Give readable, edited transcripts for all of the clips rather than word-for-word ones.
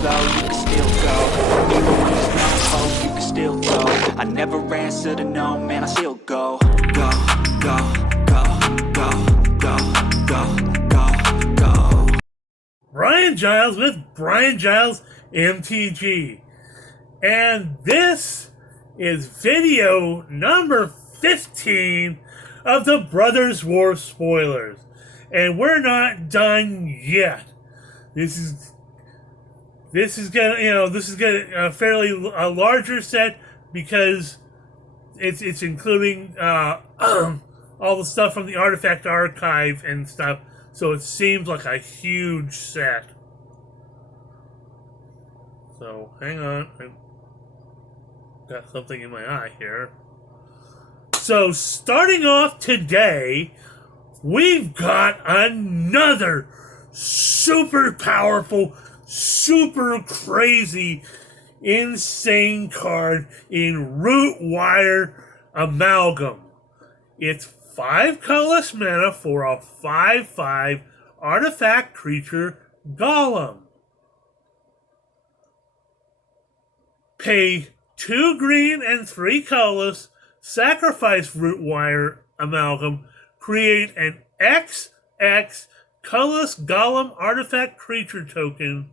slow, you can still go. Even when there's no hope, you can still go. I never answer to no, man, I still go. Go, go, go, go, go, go, go, go. Brian Giles with Brian Giles MTG. And this is video number 15 of the Brothers War spoilers. And we're not done yet. This is a fairly larger set because it's including all the stuff from the Artifact Archive and stuff. So it seems like a huge set. So hang on, I've got something in my eye here. So starting off today, we've got another super powerful, super crazy, insane card in Rootwire Amalgam. It's 5 colorless mana for a 5/5 artifact creature golem. Pay 2 green and 3 colorless, sacrifice Rootwire Amalgam, create an XX colorless golem artifact creature token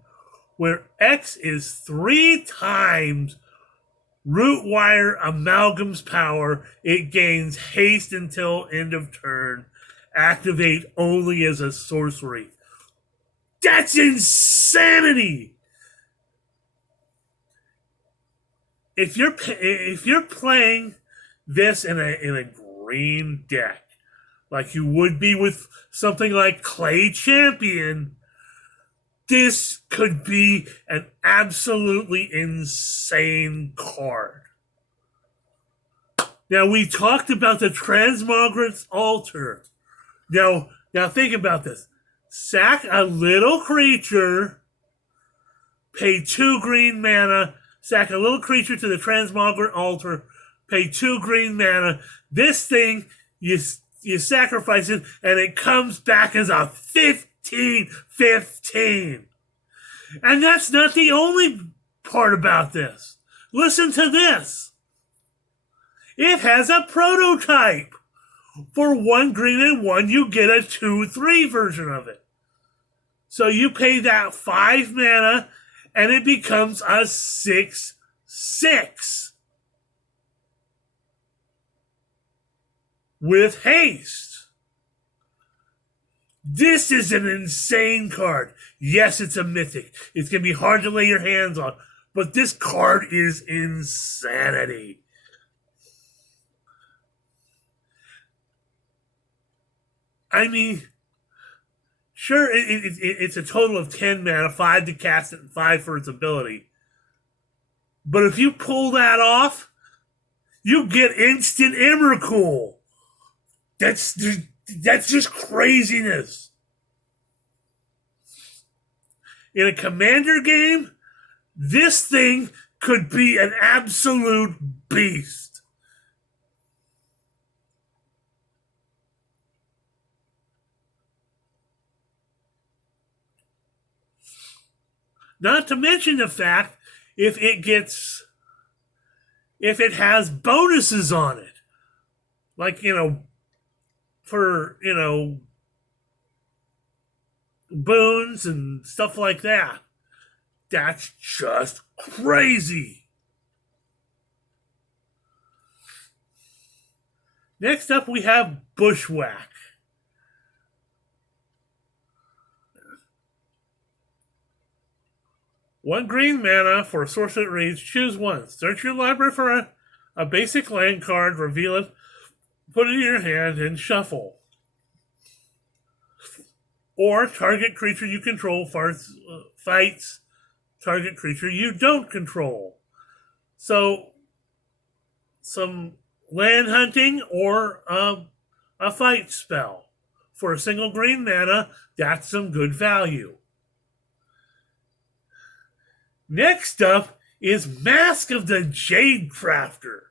where X is 3 times Rootwire Amalgam's power. It gains haste until end of turn. Activate only as a sorcery. That's insanity! If you're playing this in a green deck, like you would be with something like Clay Champion, this could be an absolutely insane card. Now, we talked about the Transmogrift's Altar. Now think about this. Sack a little creature, pay 2 green mana, sack a little creature to the Transmogrift Altar, pay 2 green mana. This thing, you sacrifice it, and it comes back as a 15/15. And that's not the only part about this. Listen to this. It has a prototype. For 1 green and 1, you get a 2/3 version of it. So you pay that 5 mana, and it becomes a 6/6. With haste. This is an insane card. Yes, it's a mythic. It's going to be hard to lay your hands on. But this card is insanity. I mean, sure, it's a total of 10 mana, 5 to cast it and 5 for its ability. But if you pull that off, you get instant Emrakul. That's just craziness. In a commander game, this thing could be an absolute beast. Not to mention the fact if it has bonuses on it. Like, for, boons and stuff like that. That's just crazy. Next up, we have Bushwhack. One green mana for a sorcery that reads, choose one. Search your library for a basic land card, reveal it, put it in your hand, and shuffle. Or target creature you control fights target creature you don't control. So, some land hunting or a fight spell. For a single green mana, that's some good value. Next up is Mask of the Jadecrafter.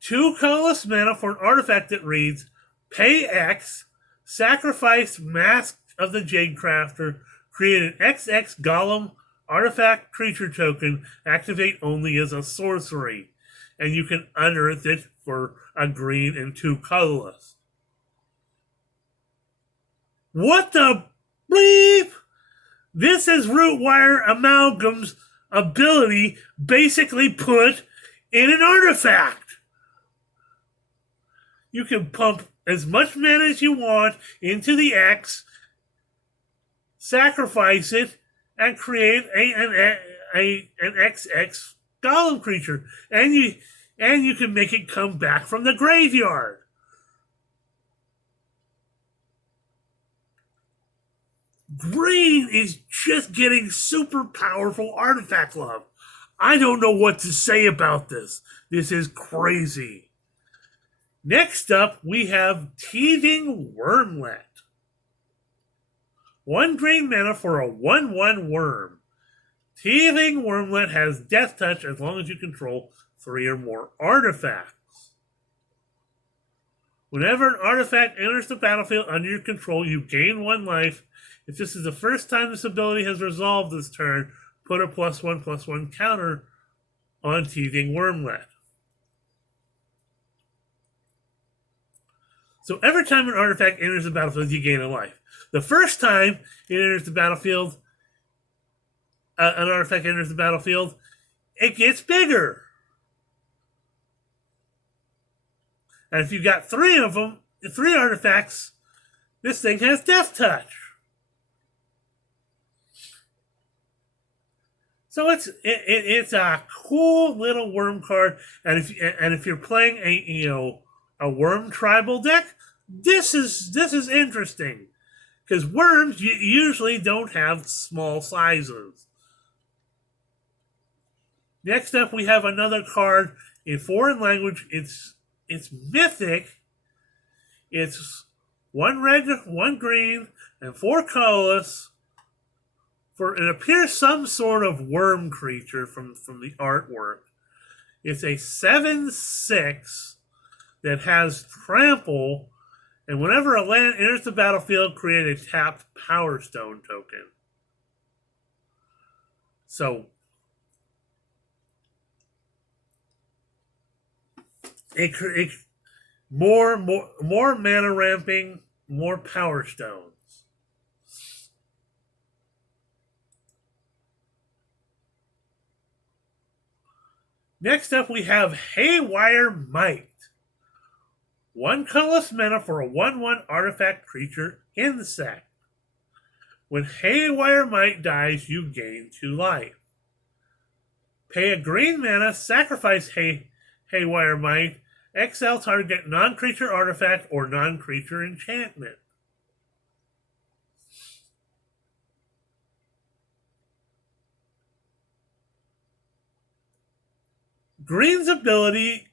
Two colorless mana for an artifact that reads, pay X, Sacrifice Mask of the Jadecrafter. Create an XX Golem artifact creature token. Activate only as a sorcery. And you can unearth it for a green and 2 colorless. What the bleep? This is Rootwire Amalgam's ability basically put in an artifact. You can pump as much mana as you want into the X, sacrifice it, and create an XX Golem creature. And you can make it come back from the graveyard. Green is just getting super powerful artifact love. I don't know what to say about this. This is crazy. Next up, we have Teething Wormlet. 1 green mana for a 1/1 worm. Teething Wormlet has Death Touch as long as you control 3 or more artifacts. Whenever an artifact enters the battlefield under your control, you gain 1 life. If this is the first time this ability has resolved this turn, put a +1/+1 counter on Teething Wormlet. So every time an artifact enters the battlefield, you gain a life. The first time it enters the battlefield, an artifact enters the battlefield, it gets bigger. And if you've got 3 of them, 3 artifacts, this thing has Death Touch. So it's a cool little worm card, and if you're playing a worm tribal deck, this is interesting because worms usually don't have small sizes. Next up, we have another card in foreign language. It's mythic. It's 1 red, 1 green, and 4 colorless. It appears some sort of worm creature from the artwork. It's a 7/6 that has trample, and whenever a land enters the battlefield, create a tapped Power Stone token. So it more mana ramping, more Power Stones. Next up, we have Haywire Might. 1 colorless mana for a 1/1 artifact creature insect. When Haywire Might dies, you gain 2 life. Pay a green mana, sacrifice Haywire Might, exile target non-creature artifact or non-creature enchantment. Green's ability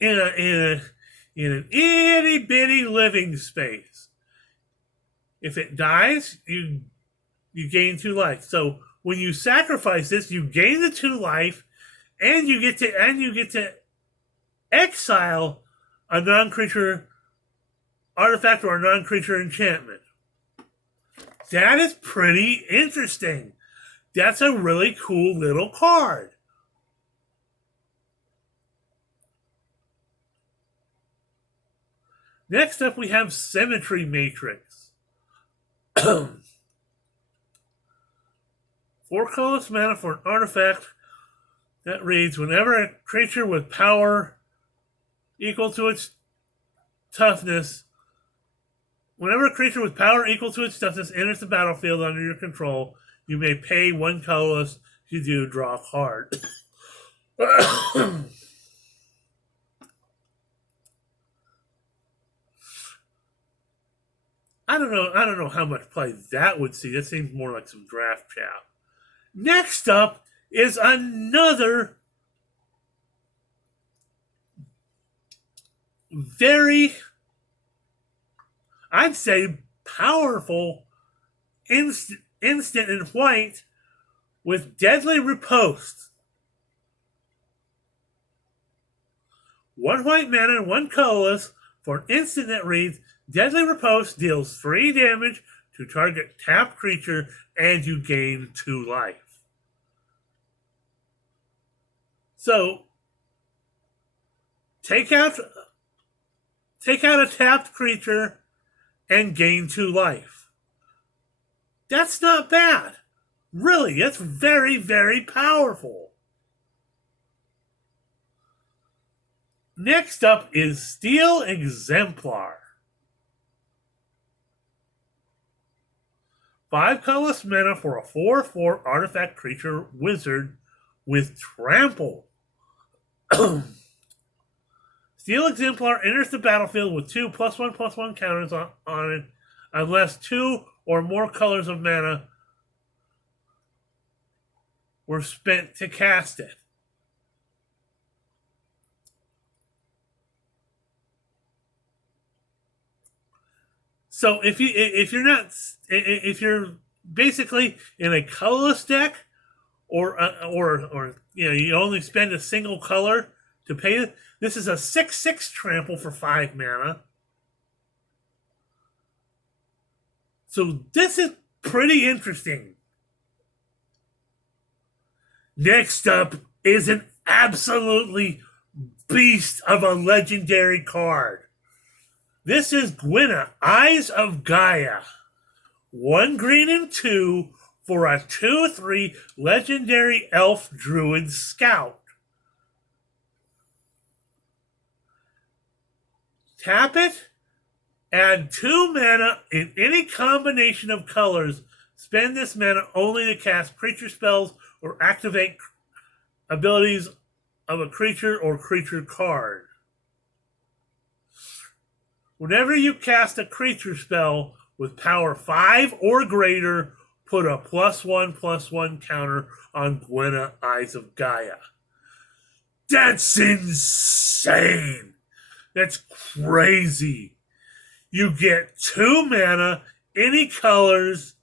in an itty bitty living space. If it dies, you gain 2 life. So when you sacrifice this, you gain the 2 life, and you get to exile a non-creature artifact or a non-creature enchantment. That is pretty interesting. That's a really cool little card. Next up, we have Symmetry Matrix. 4 colorless mana for an artifact that reads, whenever a creature with power equal to its toughness enters the battlefield under your control, you may pay 1 colorless. If you do, draw a card. I don't know how much play that would see. That seems more like some draft chat. Next up is another very, I'd say, powerful instant in white with Deadly Riposte. 1 white mana and 1 colorless For an instant that reads, Deadly Riposte deals 3 damage to target tapped creature and you gain 2 life. So, take out a tapped creature and gain 2 life. That's not bad. Really, it's very, very powerful. Next up is Steel Exemplar. 5 colorless mana for a 4/4 artifact creature wizard with trample. Steel Exemplar enters the battlefield with 2 +1/+1 counters on it unless 2 or more colors of mana were spent to cast it. So if you're basically in a colorless deck, or you only spend a single color to pay it, this is a 6/6 trample for 5 mana. So this is pretty interesting. Next up is an absolutely beast of a legendary card. This is Gwenna, Eyes of Gaia. 1 green and 2 for a 2/3 legendary elf druid scout. Tap it, add 2 mana in any combination of colors. Spend this mana only to cast creature spells or activate abilities of a creature or creature card. Whenever you cast a creature spell with power 5 or greater, put a +1/+1 counter on Gwenna, Eyes of Gaia. That's insane. That's crazy. You get 2 mana, any colors.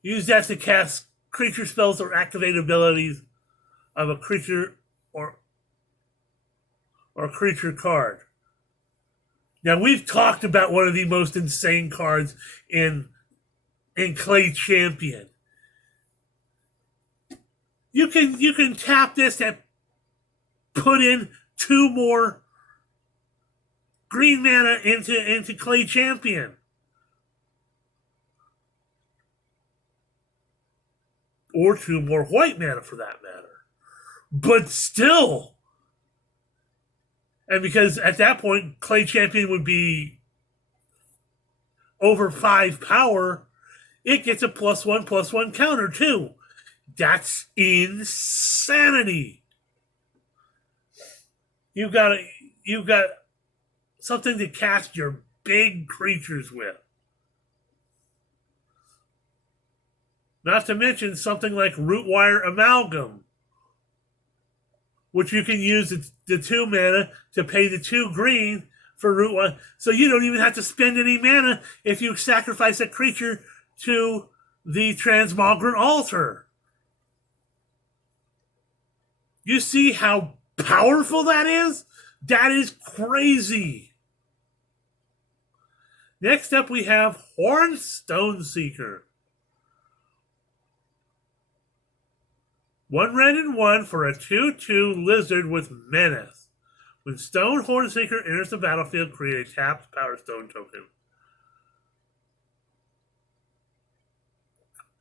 Use that to cast creature spells or activate abilities of a creature or creature card. Now, we've talked about one of the most insane cards in Clay Champion. You can tap this and put in 2 more green mana into Clay Champion. Or 2 more white mana for that matter. But still. And because at that point, Clay Champion would be over 5 power, it gets a +1/+1 counter too. That's insanity. You've got something to cast your big creatures with. Not to mention something like Rootwire Amalgam, which you can use the 2 mana to pay the 2 green for Rootwire. So you don't even have to spend any mana if you sacrifice a creature to the Transmogrant Altar. You see how powerful that is? That is crazy. Next up we have Horn Stoneseeker. 1 red and 1 for a 2/2 lizard with menace. When Stone Hornseeker enters the battlefield, create a tapped Power Stone token.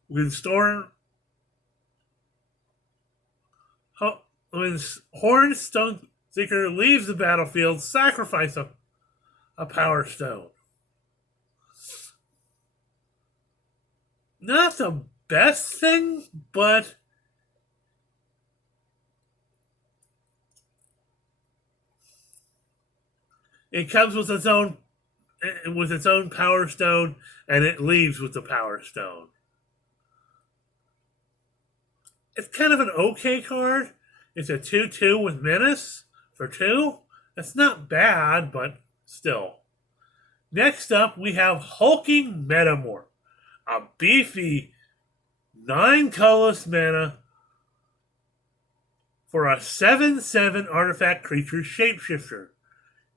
When Horn Stoneseeker leaves the battlefield, sacrifice a Power Stone. Not the best thing, but it comes with its own Power Stone, and it leaves with the Power Stone. It's kind of an okay card. It's a 2/2 with menace for 2. That's not bad, but still. Next up, we have Hulking Metamorph, a beefy 9 colorless mana for a 7/7 artifact creature shapeshifter.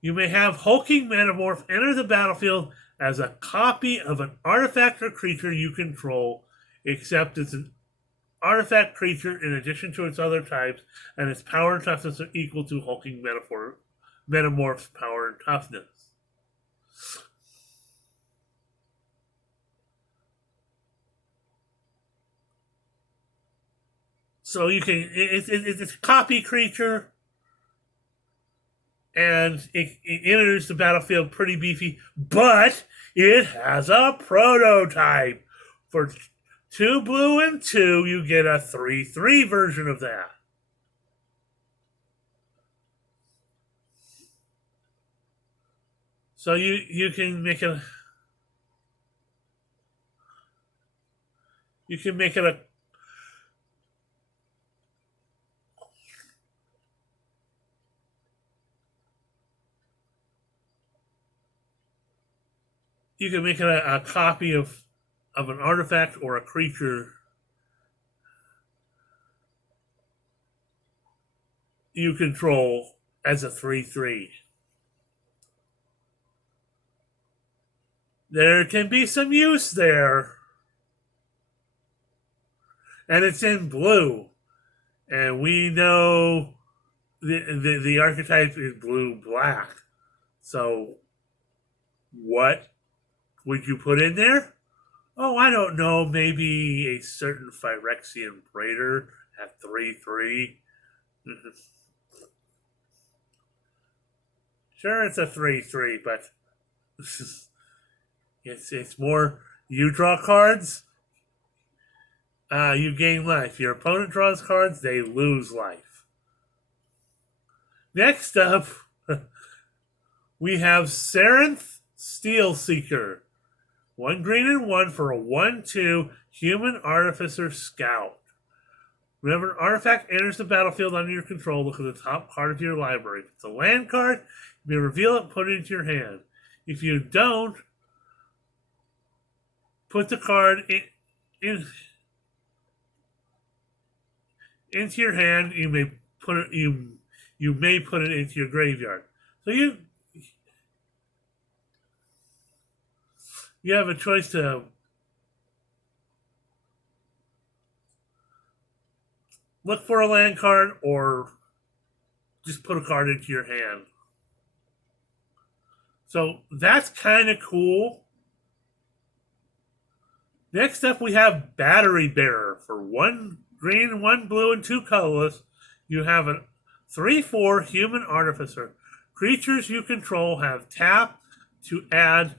You may have Hulking Metamorph enter the battlefield as a copy of an artifact or creature you control, except it's an artifact creature in addition to its other types, and its power and toughness are equal to Hulking Metamorph's power and toughness. So you can, it's a copy creature, and it enters the battlefield pretty beefy, but it has a prototype. For 2 blue and 2, you get a 3/3 version of that. So you can make it a copy of an artifact or a creature you control as a 3/3. There can be some use there. And it's in blue. And we know the archetype is blue-black. So what would you put in there? Oh, I don't know. Maybe a certain Phyrexian Praetor at 3/3. Sure, it's a 3/3, but it's more. You draw cards, you gain life. Your opponent draws cards, they lose life. Next up, we have Sarenth Steelseeker. 1 green and 1 for a 1/2 Human Artificer Scout. Whenever an artifact enters the battlefield under your control, look at the top card of your library. If it's a land card, you may reveal it and put it into your hand. If you don't, put the card into your hand. You may put it into your graveyard. So you have a choice to look for a land card or just put a card into your hand. So that's kind of cool. Next up, we have Battery Bearer. For 1 green, 1 blue, and 2 colorless, you have a 3/4 Human Artificer. Creatures you control have tap to add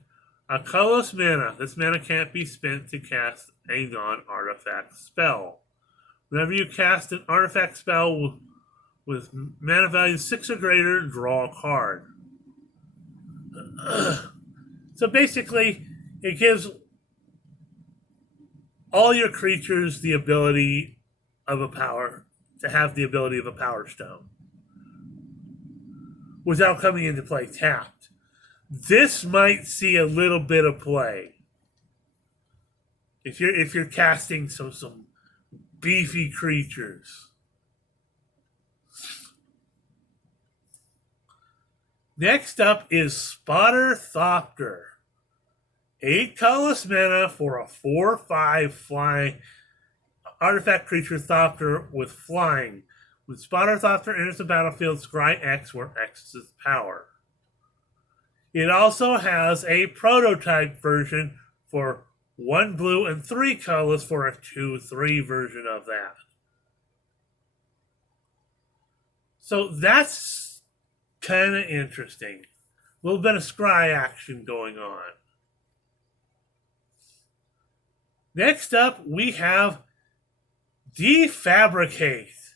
a colorless mana. This mana can't be spent to cast a non-artifact spell. Whenever you cast an artifact spell with mana value 6 or greater, draw a card. So basically, it gives all your creatures the ability of a power stone without coming into play tapped. This might see a little bit of play if you're casting some beefy creatures. Next up is Spotter Thopter. 8 colorless mana for a 4/5 flying artifact creature Thopter with flying. When Spotter Thopter enters the battlefield, scry X, where X is power. It also has a prototype version for 1 blue and 3 colorless for a 2/3 version of that. So that's kind of interesting. A little bit of scry action going on. Next up, we have Defabricate.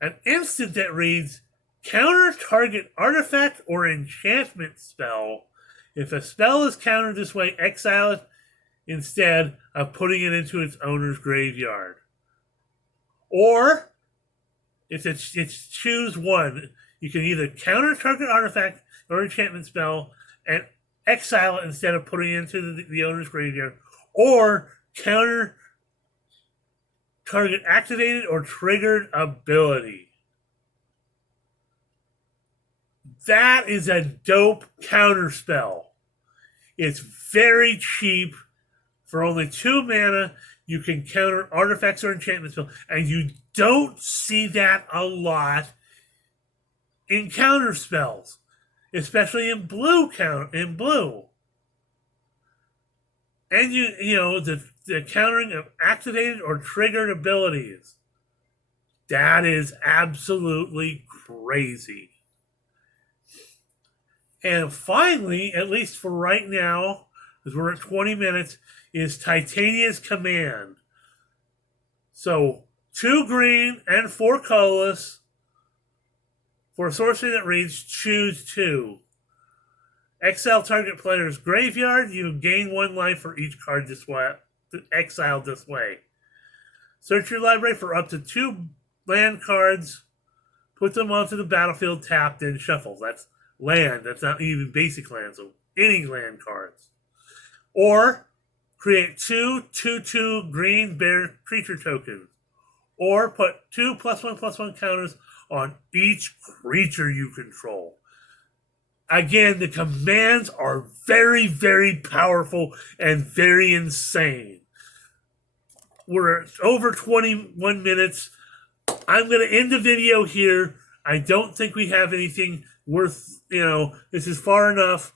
An instant that reads, counter target artifact or enchantment spell. If a spell is countered this way, exile it instead of putting it into its owner's graveyard. Or, it's choose one. You can either counter target artifact or enchantment spell and exile it instead of putting it into the owner's graveyard, or counter target activated or triggered ability. That is a dope counterspell. It's very cheap. For only 2 mana, you can counter artifacts or enchantment spells, and you don't see that a lot in counter spells, especially in blue. And you know the countering of activated or triggered abilities. That is absolutely crazy. And finally, at least for right now, because we're at 20 minutes, is Titania's Command. So 2 green and 4 colorless. For a sorcery that reads, choose 2. Exile target player's graveyard. You gain 1 life for each card exiled this way. Search your library for up to 2 land cards. Put them onto the battlefield tapped and shuffle. That's land. That's not even basic land. So any land cards. Or create 2/2/2 green bear creature tokens. Or put 2 +1/+1 counters on each creature you control. Again, the commands are very, very powerful and very insane. We're at over 21 minutes. I'm going to end the video here. I don't think we have anything worth, this is far enough.